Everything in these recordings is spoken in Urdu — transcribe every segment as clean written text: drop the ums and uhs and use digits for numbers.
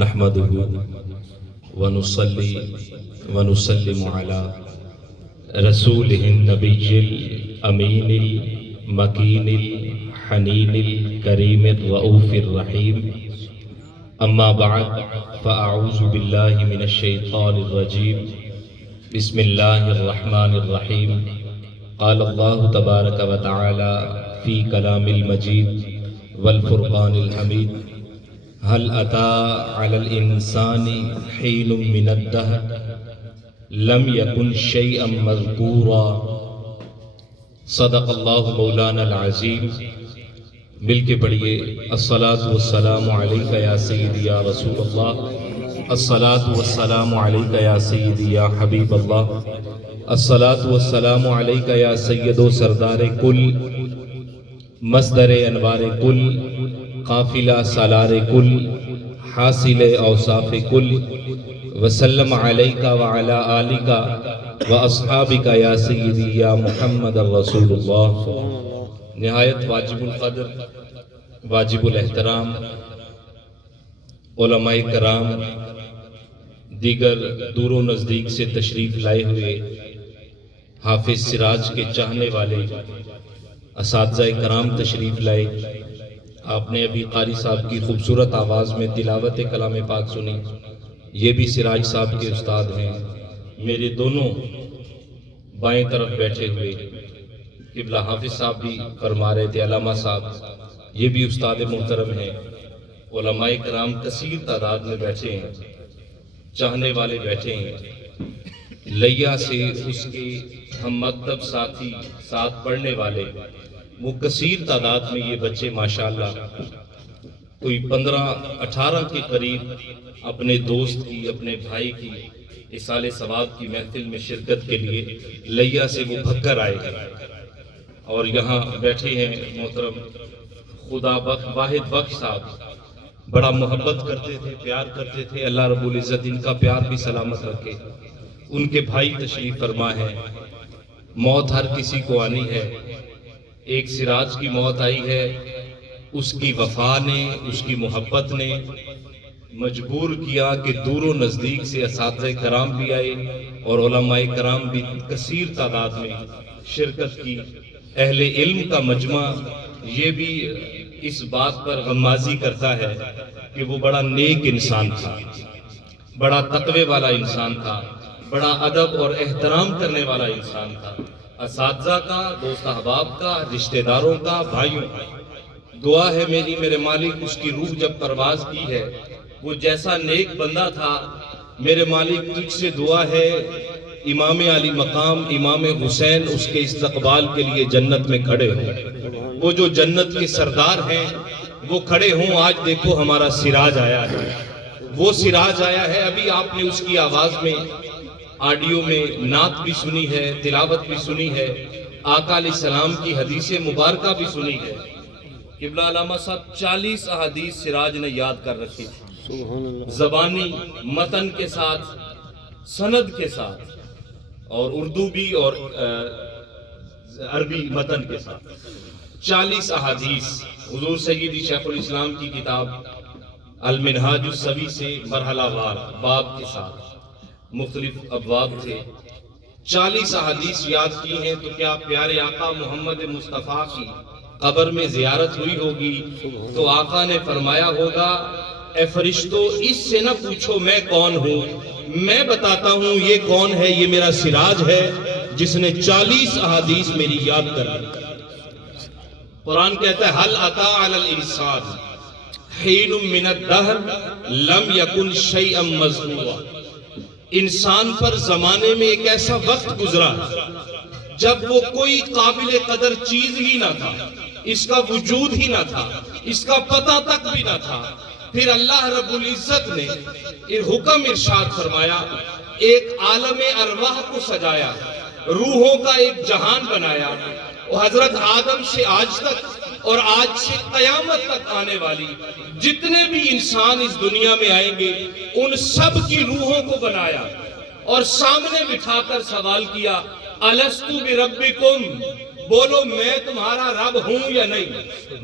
نحمده ونصلي ونسلم على رسوله النبي الأمين المكين الحنين الكريم الرؤوف الرحيم أما بعد فأعوذ بالله من الشيطان الرجيم بسم الله الرحمن الرحيم قال الله تبارك وتعالى في كلام المجيد والفرقان الحميد هل أتى على الإنسان حين من الدهر لم يكن شيئا مذكورا صدق الله مولانا العظيم۔ مل کے پڑھیے الصلاۃ والسلام علیک یا سیدی یا رسول اللہ، الصلاۃ والسلام علیک یا سیدی یا حبیب اللہ، الصلاۃ والسلام علیک یا سید و سردار کل، مصدر انوار کل، قافلہ سالار کل، حاصل اوصاف کل، وسلم علیک وعلی آلک واصحابک یا سیدی یا محمد رسول اللہ۔ نہایت واجب القدر، واجب الاحترام علماء کرام، دیگر دور و نزدیک سے تشریف لائے ہوئے حافظ سراج کے چاہنے والے اساتذہ کرام تشریف لائے۔ آپ نے ابھی قاری صاحب کی خوبصورت آواز میں تلاوت کلام پاک سنی، یہ بھی سراج صاحب کے استاد ہیں۔ میرے دونوں بائیں طرف بیٹھے ہوئے قبلہ حافظ صاحب بھی فرما رہے تھے، علامہ صاحب یہ بھی استاد محترم ہیں۔ علماء کرام کثیر تعداد میں بیٹھے ہیں، چاہنے والے بیٹھے ہیں۔ لیا سے اس کے ہم مکتب ساتھی، ساتھ پڑھنے والے، وہ کثیر تعداد میں یہ بچے ماشاءاللہ کوئی 15-18 کے قریب اپنے دوست کی، اپنے بھائی کی اصال ثواب کی محفل میں شرکت کے لیے لیا سے وہ بھگ کر آئے ہیں اور یہاں بیٹھے ہیں۔ محترم خدا بخش واحد بخش صاحب بڑا محبت کرتے تھے، پیار کرتے تھے، اللہ رب العزت ان کا پیار بھی سلامت رکھے۔ ان کے بھائی تشریف فرما ہے۔ موت ہر کسی کو آنی ہے، ایک سراج کی موت آئی ہے، اس کی وفا نے، اس کی محبت نے مجبور کیا کہ دور و نزدیک سے اساتذہ کرام بھی آئے اور علماء کرام بھی کثیر تعداد میں شرکت کی۔ اہل علم کا مجمع یہ بھی اس بات پر غمازی کرتا ہے کہ وہ بڑا نیک انسان تھا، بڑا تقوی والا انسان تھا، بڑا ادب اور احترام کرنے والا انسان تھا۔ اساتذہ کا، دوست احباب کا، رشتہ داروں کا، بھائیوں کا دعا ہے میری، میرے مالک اس کی روح جب پرواز کی ہے، وہ جیسا نیک بندہ تھا، میرے مالک تجھ سے دعا ہے امام علی مقام امام حسین اس کے استقبال کے لیے جنت میں کھڑے ہوں۔ وہ جو جنت کے سردار ہیں وہ کھڑے ہوں۔ آج دیکھو ہمارا سراج آیا ہے، وہ سراج آیا ہے۔ ابھی آپ نے اس کی آواز میں آڈیو میں نعت بھی سنی ہے، تلاوت بھی سنی ہے، آقا علیہ السلام کی حدیث مبارکہ بھی سنی ہے۔ قبلہ علامہ صاحب 40 احادیث سراج نے یاد کر رکھی، زبانی متن کے ساتھ، سند کے ساتھ، اور اردو بھی اور عربی متن کے ساتھ 40 احادیث حضور سیدی شیخ الاسلام کی کتاب المنہاج السوی سے مرحلہ وار باب کے ساتھ مختلف ابواب تھے، 40 احادیث یاد کی ہیں۔ تو کیا پیارے آقا محمد مصطفیٰ کی قبر میں زیارت ہوئی ہوگی تو آقا نے فرمایا ہوگا اے فرشتو اس سے نہ پوچھو میں کون ہوں، میں بتاتا ہوں یہ کون ہے، یہ میرا سراج ہے جس نے 40 احادیث میری یاد کر لی۔ قرآن کہتا ہے حل اتی علی الانسان حین من الدہر لم یکن شیئا مذکورا۔ انسان پر زمانے میں ایک ایسا وقت گزرا جب وہ کوئی قابل قدر چیز ہی نہ تھا، اس کا وجود ہی نہ تھا، اس کا پتہ تک بھی نہ تھا۔ پھر اللہ رب العزت نے حکم ارشاد فرمایا، ایک عالم ارواح کو سجایا، روحوں کا ایک جہان بنایا، وہ حضرت آدم سے آج تک اور آج سے قیامت تک آنے والی جتنے بھی انسان اس دنیا میں آئیں گے ان سب کی روحوں کو بنایا اور سامنے بٹھا کر سوال کیا الستو بربکم، بولو میں تمہارا رب ہوں یا نہیں؟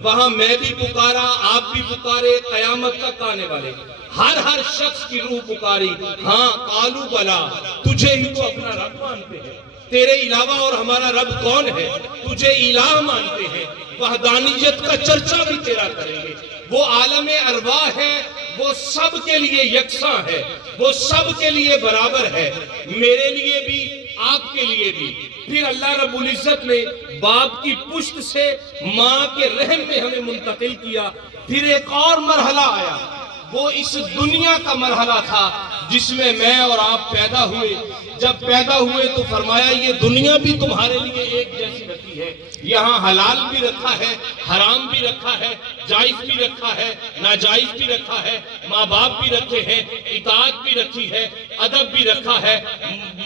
وہاں میں بھی پکارا، آپ بھی پکارے، قیامت تک آنے والے ہر شخص کی روح پکاری، ہاں قالو بلا، تجھے ہی تو اپنا رب مانتے ہیں، تیرے علاوہ اور ہمارا رب کون ہے، تجھے الہ مانتے ہیں، وحدانیت کا چرچا بھی تیرا کریں گے۔ وہ عالم ارواح ہے، وہ سب کے لیے یکساں ہے، وہ سب کے لیے برابر ہے، میرے لیے بھی آپ کے لیے بھی۔ پھر اللہ رب العزت نے باپ کی پشت سے ماں کے رحم میں ہمیں منتقل کیا۔ پھر ایک اور مرحلہ آیا، وہ اس دنیا کا مرحلہ تھا جس میں میں اور آپ پیدا ہوئے۔ جب پیدا ہوئے تو فرمایا یہ دنیا بھی تمہارے لیے ایک جیسی رکھی ہے، یہاں حلال بھی رکھا ہے، حرام بھی رکھا ہے، جائز بھی رکھا ہے، ناجائز بھی رکھا ہے، ماں باپ بھی رکھے ہیں، اطاعت بھی رکھی ہے، ادب بھی رکھا ہے،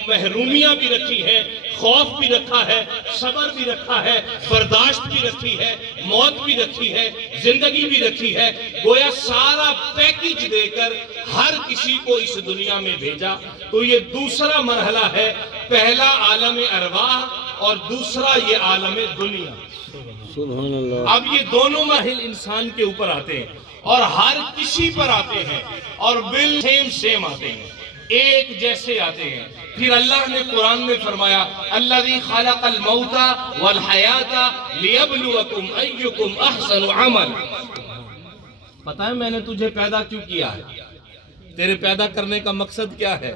محرومیاں بھی رکھی ہیں، خوف بھی رکھا ہے، صبر بھی رکھا ہے، برداشت بھی رکھی ہے، موت بھی رکھی ہے، زندگی بھی رکھی ہے۔ گویا سارا پیکج دے کر ہر کسی کو اس دنیا میں بھیجا۔ تو یہ دوسرا مرحلہ ہے، پہلا عالم ارواح اور دوسرا یہ عالم دنیا۔ سبحان اللہ۔ اب یہ دونوں مراحل انسان کے اوپر آتے ہیں اور ہر کسی پر آتے ہیں اور سیم آتے ہیں، ایک جیسے آتے ہیں۔ پھر اللہ نے قرآن میں فرمایا الذی خلق الموت والحیات لیبلوکم ایکم احسن عملا۔ پتہ ہے میں نے تجھے پیدا کیوں کیا ہے؟ تیرے پیدا کرنے کا مقصد کیا ہے؟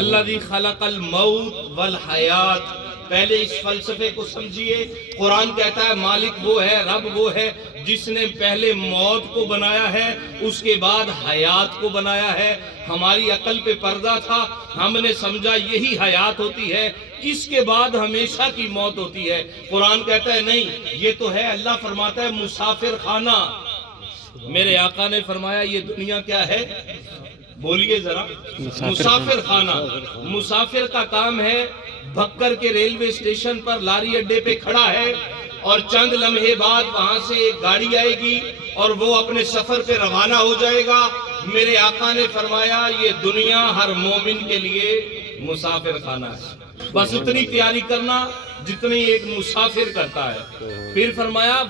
الذی خلق الموت والحیات۔ پہلے اس فلسفے کو سمجھیے، قرآن کہتا ہے مالک وہ ہے، رب وہ ہے جس نے پہلے موت کو بنایا ہے، اس کے بعد حیات کو بنایا ہے۔ ہماری عقل پہ پردہ تھا، ہم نے سمجھا یہی حیات ہوتی ہے، اس کے بعد ہمیشہ کی موت ہوتی ہے۔ قرآن کہتا ہے نہیں، یہ تو ہے، اللہ فرماتا ہے مسافر خانہ۔ میرے آقا نے فرمایا یہ دنیا کیا ہے؟ بولیے ذرا، مسافر خانہ۔ مسافر کا کام ہے بھکر کے ریلوے اسٹیشن پر لاری اڈے پہ کھڑا ہے اور چند لمحے بعد وہاں سے ایک گاڑی آئے گی اور وہ اپنے سفر پہ روانہ ہو جائے گا۔ میرے آقا نے فرمایا یہ دنیا ہر مومن کے لیے مسافر خانہ ہے، بس اتنی تیاری کرنا جتنی ایک مسافر کرتا ہے۔ پھر فرمایا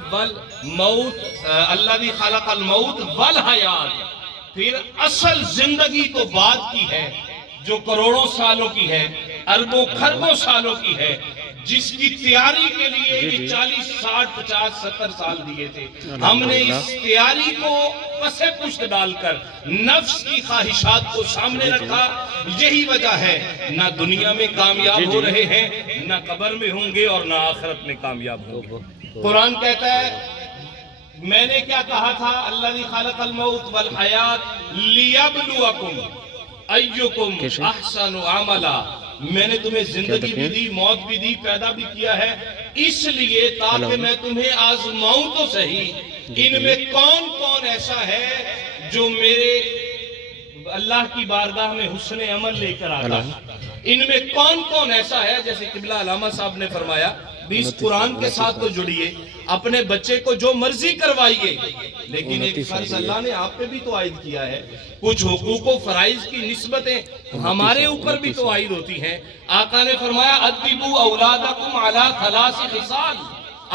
موت الذی خلق الموت والحیات۔ پھر اصل زندگی تو بعد کی ہے جو کروڑوں سالوں کی ہے، اربوں خربوں سالوں کی ہے، جس کی تیاری کے لیے یہ 40 60 50 70 سال دیے تھے۔ ہم نے اس تیاری کو پسے پشت ڈال کر نفس کی خواہشات کو سامنے رکھا۔ یہی وجہ ہے نہ دنیا میں کامیاب ہو رہے ہیں، نہ قبر میں ہوں گے اور نہ آخرت میں کامیاب ہوں گے۔ قرآن کہتا ہے میں نے کیا کہا تھا؟ الذی خلق الموت والحیات لیبلوکم ایکم احسن عملا۔ میں نے تمہیں زندگی بھی دی، موت بھی دی، پیدا بھی کیا ہے اس لیے تاکہ میں تمہیں آزماؤں تو صحیح، ان میں کون کون ایسا ہے جو میرے اللہ کی بارگاہ میں حسن عمل لے کر آتا ہے، ان میں کون کون ایسا ہے۔ جیسے قبلہ علامہ صاحب نے فرمایا اس قرآن کے ساتھ تو جڑیے، اپنے بچے کو جو مرضی کروائیے، لیکن ایک فرض اللہ نے آپ پہ بھی تو عائد کیا ہے، کچھ حقوق و فرائض کی نسبتیں ہمارے اوپر بھی تو عائد ہوتی ہیں۔ آقا نے فرمایا ادبوا اولادکم علی ثلاث خصال،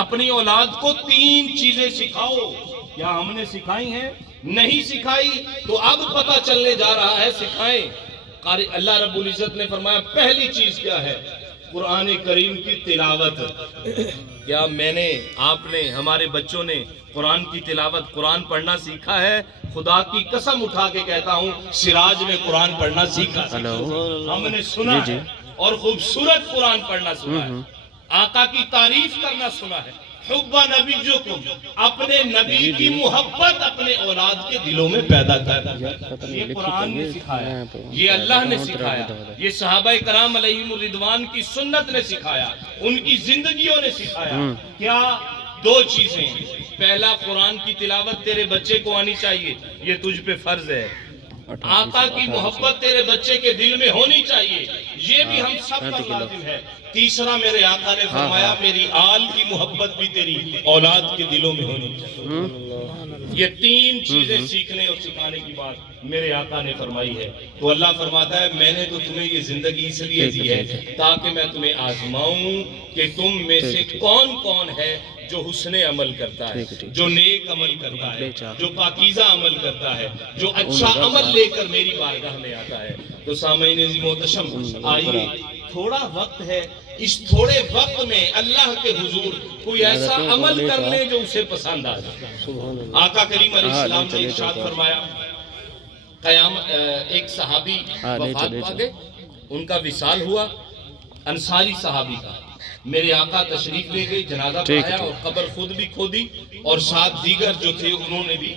اپنی اولاد کو 3 چیزیں سکھاؤ۔ کیا ہم نے سکھائی ہیں؟ نہیں سکھائی تو اب پتہ چلنے جا رہا ہے، سکھائیں۔ اللہ رب العزت نے فرمایا پہلی چیز کیا ہے؟ قرآن کریم کی تلاوت۔ کیا میں نے، آپ نے، ہمارے بچوں نے قرآن کی تلاوت، قرآن پڑھنا سیکھا ہے؟ خدا کی قسم اٹھا کے کہتا ہوں سراج میں قرآن پڑھنا سیکھا، ہم نے سنا ہے اور خوبصورت قرآن پڑھنا سنا ہے، آقا کی تعریف کرنا سنا ہے، حب نبیکم، اپنے نبی کی محبت اپنے اولاد کے دلوں میں پیدا کر۔ یہ قرآن نے سکھایا، یہ اللہ نے سکھایا، یہ صحابہ کرام علیہم الرضوان کی سنت نے سکھایا، ان کی زندگیوں نے سکھایا۔ کیا؟ 2 چیزیں۔ پہلا، قرآن کی تلاوت تیرے بچے کو آنی چاہیے، یہ تجھ پہ فرض ہے۔ آقا کی محبت تیرے بچے کے دل میں ہونی چاہیے، یہ بھی ہم سب پر لازم ہے۔ تیسرا، میرے آقا نے فرمایا میری آل کی محبت بھی تیری اولاد کے دلوں میں ہونی چاہیے۔ یہ 3 چیزیں سیکھنے اور سکھانے کی بات میرے آقا نے فرمائی ہے۔ تو اللہ فرماتا ہے میں نے تو تمہیں یہ زندگی اس لیے دی ہے تاکہ میں تمہیں آزماؤں کہ تم میں سے کون کون ہے جو حسن عمل کرتا ہے، جو نیک عمل کرتا ہے، جو پاکیزہ عمل کرتا ہے، جو اچھا عمل لے کر میری بارگاہ میں آتا ہے۔ تو سامعین عزیز محتشم، آئیے تھوڑا وقت ہے، اس تھوڑے وقت میں اللہ کے حضور کوئی ایسا عمل کر لیں جو اسے پسند آ جائے۔ آقا کریم علیہ السلام نے ارشاد فرمایا، ایک صحابی وفات پا گئے، ان کا وصال ہوا، انصاری صحابی کا۔ میرے آقا تشریف لے گئے، جنازہ پڑھایا اور قبر خود بھی کھودی، اور ساتھ دیگر جو تھے انہوں نے بھی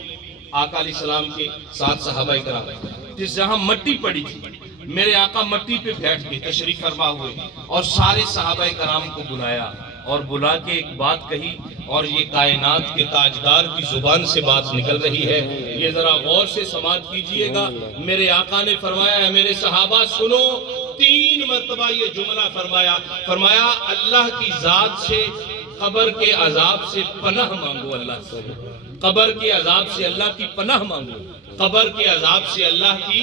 آقا علیہ السلام کے ساتھ صحابہ کرام، جس جہاں مٹی پڑی تھی میرے آقا مٹی پہ بیٹھ کے تشریف فرما ہوئے، اور سارے صحابہ کرام کو بلایا اور بلا کے ایک بات کہی، اور یہ کائنات کے تاجدار کی زبان سے بات نکل رہی ہے، یہ ذرا غور سے سماعت کیجئے گا۔ میرے آقا نے فرمایا، ہے میرے صحابہ سنو، 3 مرتبہ یہ جملہ فرمایا اللہ کی ذات سے قبر کے عذاب سے پناہ مانگو، اللہ سے قبر کے عذاب سے اللہ کی پناہ مانگو، قبر کے عذاب سے اللہ کی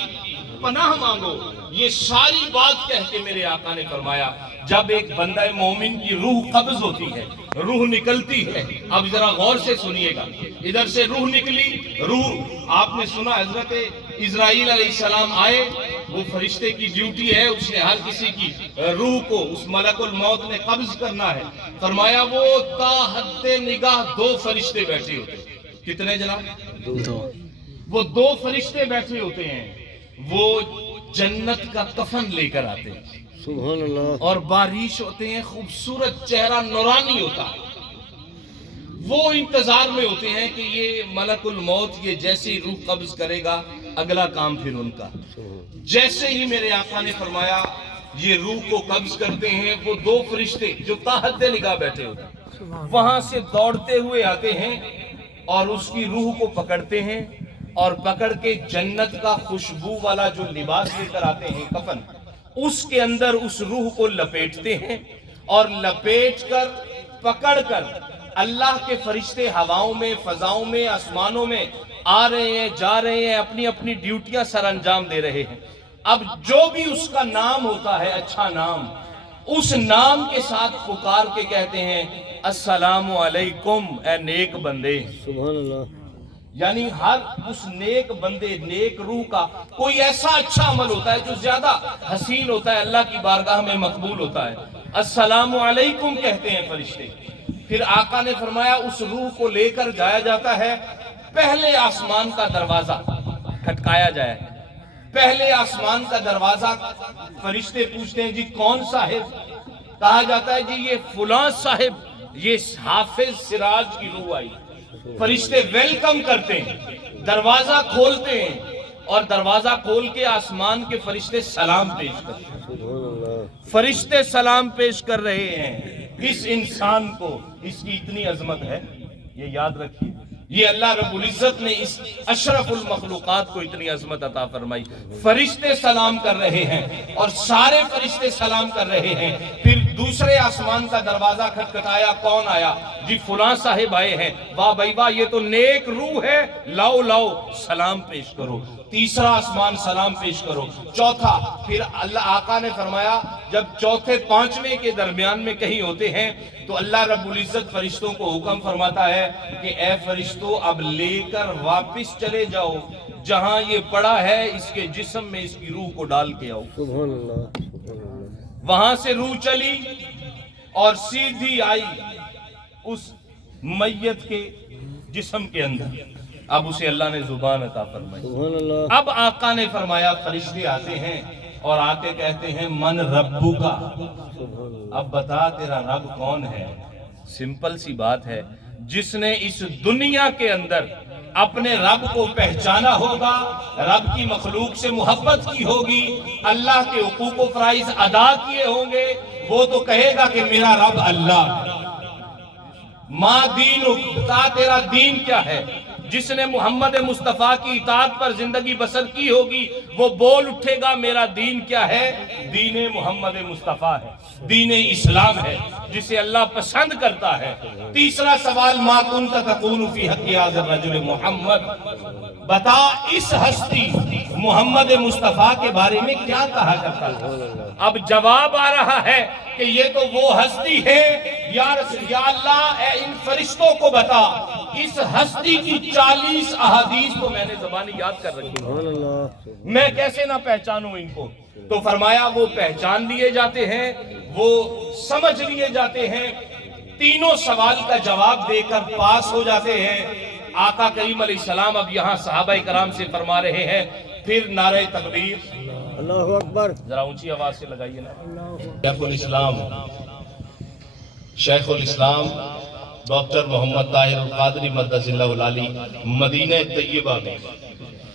پناہ مانگو۔ یہ ساری بات کہہ کے میرے آقا نے فرمایا، جب ایک بندہ مومن کی روح قبض ہوتی ہے، روح نکلتی ہے، اب ذرا غور سے سنیے گا، ادھر سے روح نکلی، روح آپ نے سنا حضرت اسرائیل علیہ السلام آئے، وہ فرشتے کی ڈیوٹی ہے، اس نے ہر کسی کی روح کو اس ملک الموت نے قبض کرنا ہے۔ فرمایا وہ تا حد نگاہ 2 فرشتے بیٹھے ہوتے ہیں۔ کتنے جناب؟ 2۔ وہ 2 فرشتے بیٹھے ہوتے ہیں، وہ جنت کا کفن لے کر آتے ہیں، سبحان اللہ، اور بارش ہوتے ہیں، خوبصورت چہرہ نورانی ہوتا ہے۔ وہ انتظار میں ہوتے ہیں کہ یہ ملک الموت یہ جیسے روح قبض کرے گا، اگلا کام پھر ان کا۔ جیسے ہی میرے آقا نے فرمایا یہ روح کو قبض کرتے ہیں، وہ 2 فرشتے جو تحت نگاہ بیٹھے ہوتے ہیں وہاں سے دوڑتے ہوئے آتے ہیں اور اس کی روح کو پکڑتے ہیں، اور پکڑ کے جنت کا خوشبو والا جو لباس لے کر آتے ہیں، کفن، اس کے اندر اس روح کو لپیٹتے ہیں، اور لپیٹ کر پکڑ کر اللہ کے فرشتے ہواؤں میں، فضاؤں میں، آسمانوں میں آ رہے ہیں، جا رہے ہیں، اپنی اپنی ڈیوٹیاں سر انجام دے رہے ہیں۔ اب جو بھی اس کا نام ہوتا ہے، اچھا نام، اس نام کے ساتھ پکار کے کہتے ہیں السلام علیکم اے نیک بندے۔ سبحان اللہ، یعنی ہر اس نیک بندے، نیک روح کا کوئی ایسا اچھا عمل ہوتا ہے جو زیادہ حسین ہوتا ہے، اللہ کی بارگاہ میں مقبول ہوتا ہے۔ السلام علیکم کہتے ہیں فرشتے۔ پھر آقا نے فرمایا اس روح کو لے کر جایا جاتا ہے، پہلے آسمان کا دروازہ کھٹکایا جائے، پہلے آسمان کا دروازہ، فرشتے پوچھتے ہیں جی کون صاحب؟ کہا جاتا ہے جی یہ فلاں صاحب، یہ حافظ سراج کی روح آئی۔ فرشتے ویلکم کرتے ہیں، دروازہ کھولتے ہیں، اور دروازہ کھول کے آسمان کے فرشتے سلام پیش کرتے ہیں۔ سبحان اللہ، فرشتے سلام پیش کر رہے ہیں اس انسان کو، اس کی اتنی عظمت ہے، یہ یاد رکھیے، یہ اللہ رب العزت نے اس اشرف المخلوقات کو اتنی عظمت عطا فرمائی۔ فرشتے سلام کر رہے ہیں، اور سارے فرشتے سلام کر رہے ہیں۔ پھر دوسرے آسمان کا دروازہ کھٹکھٹایا، کون آیا؟ جی فلاں صاحب آئے ہیں۔ واہ بھائی واہ، یہ تو نیک روح ہے، لاؤ لاؤ سلام پیش کرو۔ تیسرا آسمان سلام پیش کرو، چوتھا، پھر اللہ آقا نے فرمایا جب چوتھے پانچویں کے درمیان میں کہیں ہوتے ہیں تو اللہ رب العزت فرشتوں کو حکم فرماتا ہے کہ اے فرشتوں اب لے کر واپس چلے جاؤ، جہاں یہ پڑا ہے اس کے جسم میں اس کی روح کو ڈال کے آؤ۔ سبحان اللہ، سبحان اللہ، وہاں سے روح چلی اور سیدھی آئی اس میت کے جسم کے اندر، اب اسے اللہ نے زبان عطا فرمائی۔ سبحان اللہ، اب آقا نے فرمایا فرشتے آتے ہیں اور آ کے کہتے ہیں من ربو کا، سبحان اللہ، اب بتا تیرا رب کون ہے؟ سمپل سی بات ہے، جس نے اس دنیا کے اندر اپنے رب کو پہچانا ہوگا، رب کی مخلوق سے محبت کی ہوگی، اللہ کے حقوق و فرائض ادا کیے ہوں گے، وہ تو کہے گا کہ میرا رب اللہ ہے۔ ما دین، بتا تیرا دین کیا ہے؟ جس نے محمد مصطفیٰ کی اطاعت پر زندگی بسر کی ہوگی وہ بول اٹھے گا میرا دین کیا ہے؟ دین محمد مصطفیٰ ہے، دین اسلام ہے، جسے اللہ پسند کرتا ہے۔ تیسرا سوال، ما کنت تقول فی حق ھذا الرجل محمد، بتا اس ہستی محمد مصطفیٰ کے بارے میں کیا کہا کرتا تھا؟ اب جواب آ رہا ہے کہ یہ تو وہ ہستی ہے، یا اللہ اے ان فرشتوں کو بتا اس ہستی کی 40 احادیث کو میں نے زبانی یاد کر رکھی ہیں، میں کیسے نہ پہچانوں ان کو؟ تو فرمایا وہ پہچان لیے جاتے ہیں، وہ سمجھ لیے جاتے ہیں، تینوں سوال کا جواب دے کر پاس ہو جاتے ہیں۔ آقا کریم علیہ السلام اب یہاں صحابہ کرام سے فرما رہے ہیں، پھر نعرہ تکبیر، اللہ اکبر، ذرا اونچی آواز سے لگائیے نا۔ شیخ الاسلام ڈاکٹر محمد طاہر القادری مقدس اللہ العالی مدینہ طیبہ میں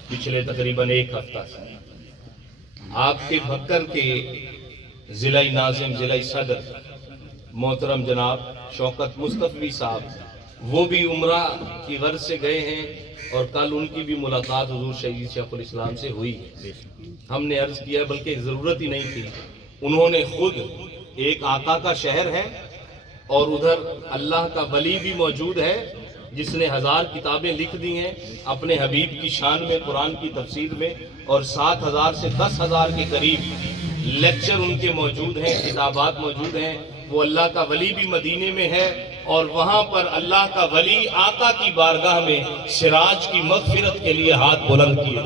پچھلے تقریباً 1 ہفتہ سے آپ کے بھکر کے ضلع ناظم، ضلع صدر محترم جناب شوکت مصطفی صاحب، وہ بھی عمرہ کی غرض سے گئے ہیں، اور کل ان کی بھی ملاقات حضور شہید شیخ الاسلام سے ہوئی۔ ہم نے عرض کیا بلکہ ضرورت ہی نہیں تھی، انہوں نے خود، ایک آقا کا شہر ہے اور ادھر اللہ کا ولی بھی موجود ہے جس نے 1000 کتابیں لکھ دی ہیں اپنے حبیب کی شان میں، قرآن کی تفسیر میں، اور 7000 سے 10,000 کے قریب لیکچر ان کے موجود ہیں، کتابات موجود ہیں۔ وہ اللہ کا ولی بھی مدینے میں ہے، اور وہاں پر اللہ کا ولی آقا کی بارگاہ میں سراج کی مغفرت کے لیے ہاتھ بلند کیے۔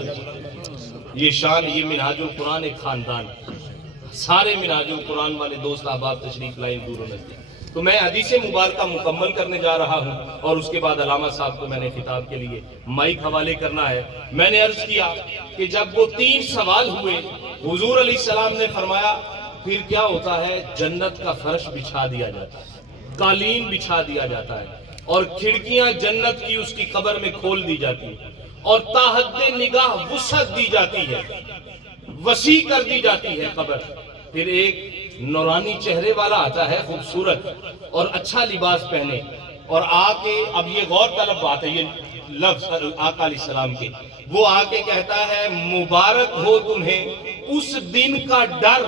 یہ شان، یہ منہاج القرآن ایک خاندان، سارے منہاج القرآن والے دوست احباب تشریف لائے دور و نزدیک۔ تو میں حدیث مبارکہ مکمل کرنے جا رہا ہوں، اور اس کے بعد علامہ صاحب کو میں نے خطاب کے لیے مائک حوالے کرنا ہے۔ میں نے عرض کیا کہ جب وہ 3 سوال ہوئے، حضور علیہ السلام نے فرمایا پھر کیا ہوتا ہے؟ جنت کا فرش بچھا دیا جاتا ہے، قالین بچھا دیا جاتا ہے، اور کھڑکیاں جنت کی اس کی قبر میں کھول دی جاتی ہیں، اور تاحد نگاہ وسعت دی جاتی ہے، وسیع کر دی جاتی ہے قبر۔ پھر ایک نورانی چہرے والا آتا ہے، خوبصورت اور اچھا لباس پہنے، اور آ کے، اب یہ غور طلب بات ہے، یہ لفظ آقا علیہ السلام کے، وہ آ کے کہتا ہے مبارک ہو تمہیں اس دن کا ڈر،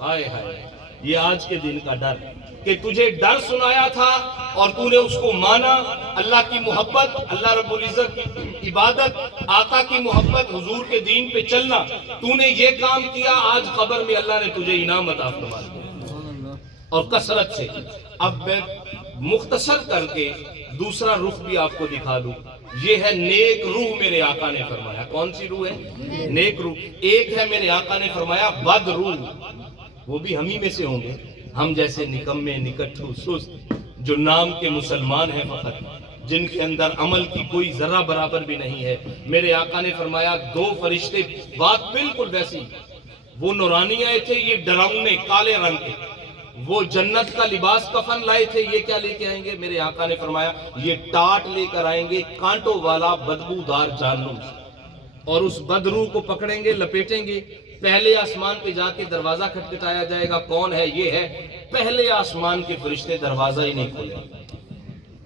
ہائے ہائے، یہ آج کے دن کا ڈر، کہ تجھے ڈر سنایا تھا اور تو نے اس کو مانا، اللہ کی محبت، اللہ رب العزت کی عبادت، آقا کی محبت، حضور کے دین پہ چلنا، تو نے یہ کام کیا، آج قبر میں اللہ نے تجھے انعام عطا فرما دیا، اور کثرت سے۔ اب میں مختصر کر کے دوسرا رخ بھی آپ کو دکھا دوں، یہ ہے نیک روح، میرے آقا نے فرمایا۔ کون سی روح ہے؟ نیک روح۔ ایک ہے میرے آقا نے فرمایا بد روح، وہ بھی ہم ہی میں سے ہوں گے، ہم جیسے نکمے، نکٹھو، سست، جو نام کے مسلمان ہیں فقط، جن کے اندر عمل کی کوئی ذرہ برابر بھی نہیں ہے۔ میرے آقا نے فرمایا 2 فرشتے، بات بالکل ویسی، وہ نورانی آئے تھے، یہ ڈراؤنے کالے رنگ کے، وہ جنت کا لباس کفن لائے تھے، یہ کیا لے کے آئیں گے؟ میرے آقا نے فرمایا یہ ٹاٹ لے کر آئیں گے کانٹوں والا بدبودار جہنم سے، اور اس بدروح کو پکڑیں گے، لپیٹیں گے، پہلے آسمان پہ جا کے دروازہ کھٹکھٹایا جائے گا، کون ہے؟ یہ ہے۔ پہلے آسمان کے فرشتے دروازہ ہی نہیں کھولے،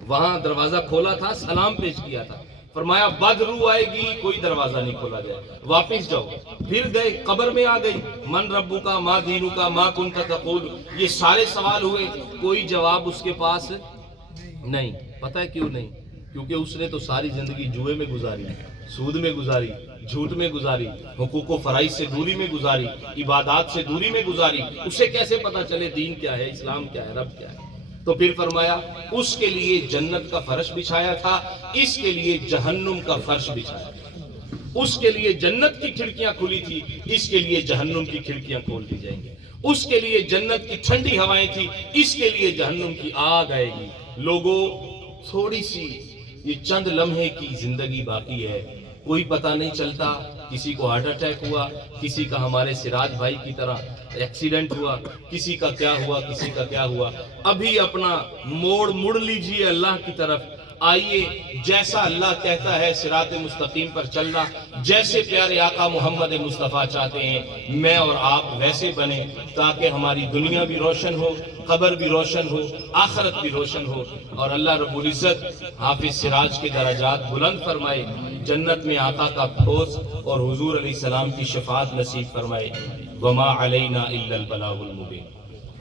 وہاں دروازہ کھولا تھا، سلام پیش کیا تھا، فرمایا بد روح آئے گی، کوئی دروازہ نہیں کھولا جائے، واپس جاؤ۔ پھر گئے، قبر میں آ گئی، من ربو کا، ما دینو کا، ما کنت تقول، یہ سارے سوال ہوئے، کوئی جواب اس کے پاس نہیں۔ پتہ ہے کیوں نہیں؟ کیونکہ اس نے تو ساری زندگی جوئے میں گزاری، سود میں گزاری، جھوٹ میں گزاری، حقوق و فرائض سے دوری میں گزاری، عبادات سے دوری میں گزاری، اسے کیسے پتا چلے دین کیا ہے، اسلام کیا ہے، رب کیا ہے؟ تو پھر فرمایا اس کے لیے جنت کا فرش بچھایا تھا، اس کے لیے جہنم کا فرش بچھایا تھا، اس کے لیے جنت کی کھڑکیاں کھلی تھی، اس کے لیے جہنم کی کھڑکیاں کھول دی جائیں گی، اس کے لیے جنت کی ٹھنڈی ہوائیں تھی، اس کے لیے جہنم کی آگ آئے گی۔ لوگوں، تھوڑی سی یہ چند لمحے کی زندگی باقی ہے، کوئی پتہ نہیں چلتا، کسی کو ہارٹ اٹیک ہوا، کسی کا ہمارے سراج بھائی کی طرح ایکسیڈنٹ ہوا، کسی کا کیا ہوا، کسی کا کیا ہوا۔ ابھی اپنا موڑ مڑ لیجئے اللہ کی طرف، آئیے، جیسا اللہ کہتا ہے صراط مستقیم پر چلنا، جیسے پیارے آقا محمد مصطفیٰ چاہتے ہیں میں اور آپ ویسے بنیں، تاکہ ہماری دنیا بھی روشن ہو، قبر بھی روشن ہو، آخرت بھی روشن ہو، اور اللہ رب العزت حافظ سراج کے درجات بلند فرمائے، جنت میں آقا کا پھوس اور حضور علیہ السلام کی شفاعت نصیب فرمائے۔ وما علینا الا البلاغ المبین۔